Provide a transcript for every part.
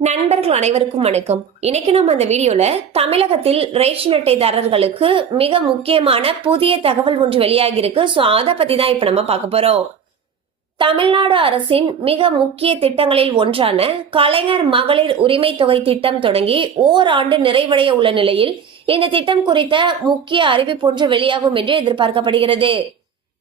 நண்பர்கள் அனைவருக்கும் வணக்கம். இன்னைக்கு நம்ம அந்த வீடியோல தமிழகத்தில் ரேஷன் அட்டைதாரர்களுக்கு மிக முக்கியமான புதிய தகவல் ஒன்று வெளியாகியிருக்கு ஸோ அதை பத்தி தான் இப்ப நம்ம பார்க்க போறோம். தமிழ்நாடு அரசின் மிக முக்கிய திட்டங்களில் ஒன்றான கலைஞர் மகளிர் உரிமை தொகை திட்டம் தொடங்கி ஓராண்டு நிறைவடைய உள்ள நிலையில் இந்த திட்டம் குறித்த முக்கிய அறிவிப்பு ஒன்று வெளியாகும் என்று எதிர்பார்க்கப்படுகிறது.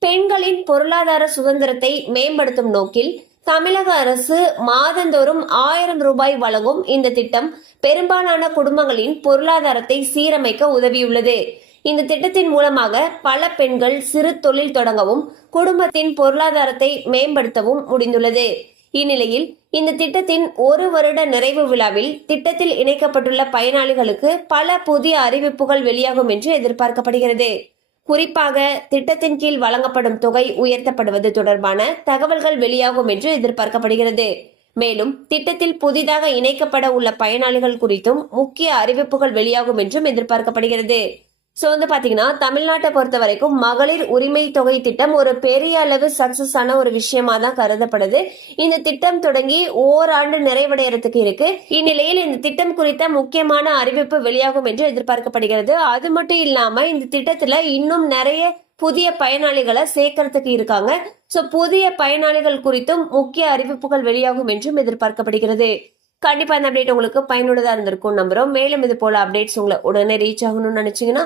பெண்களின் பொருளாதார சுதந்திரத்தை மேம்படுத்தும் நோக்கில் தமிழக அரசு மாதந்தோறும் ஆயிரம் ரூபாய் வழங்கும் இந்த திட்டம் பெரும்பாலான குடும்பங்களின் பொருளாதாரத்தை சீரமைக்க உதவியுள்ளது. இந்த திட்டத்தின் மூலமாக பல பெண்கள் சிறு தொழில் தொடங்கவும் குடும்பத்தின் பொருளாதாரத்தை மேம்படுத்தவும் முடிந்துள்ளது. இந்நிலையில் இந்த திட்டத்தின் ஒரு வருட நிறைவு விழாவில் திட்டத்தில் இணைக்கப்பட்டுள்ள பயனாளிகளுக்கு பல புதிய அறிவிப்புகள் வெளியாகும் என்று எதிர்பார்க்கப்படுகிறது. குறிப்பாக திட்டத்தின் கீழ் வழங்கப்படும் தொகை உயர்த்தப்படுவது தொடர்பான தகவல்கள் வெளியாகும் என்று எதிர்பார்க்கப்படுகிறது. மேலும் திட்டத்தில் புதிதாக இணைக்கப்பட உள்ள பயனாளிகள் குறித்தும் முக்கிய அறிவிப்புகள் வெளியாகும் என்றும் எதிர்பார்க்கப்படுகிறது. ஸோ வந்து பார்த்தீங்கன்னா தமிழ்நாட்டை பொறுத்த வரைக்கும் மகளிர் உரிமை தொகை திட்டம் ஒரு பெரிய அளவு சக்சஸ் ஆன ஒரு விஷயமா தான் கருதப்படுது. இந்த திட்டம் தொடங்கி ஓராண்டு நிறைவடையறதுக்கு இருக்கு. இந்நிலையில் இந்த திட்டம் குறித்த முக்கியமான அறிவிப்பு வெளியாகும் என்று எதிர்பார்க்கப்படுகிறது. அது மட்டும் இல்லாம இந்த திட்டத்துல இன்னும் நிறைய புதிய பயனாளிகளை சேர்க்கறதுக்கு இருக்காங்க. ஸோ புதிய பயனாளிகள் குறித்தும் முக்கிய அறிவிப்புகள் வெளியாகும் என்றும் எதிர்பார்க்கப்படுகிறது. கண்டிப்பா இந்த அப்டேட் உங்களுக்கு பயனுள்ளதா இருந்திருக்கும் நம்புறோம். மேலும் இது போல அப்டேட்ஸ் உங்களை உடனே ரீச் ஆகணும்னு நினைச்சீங்கன்னா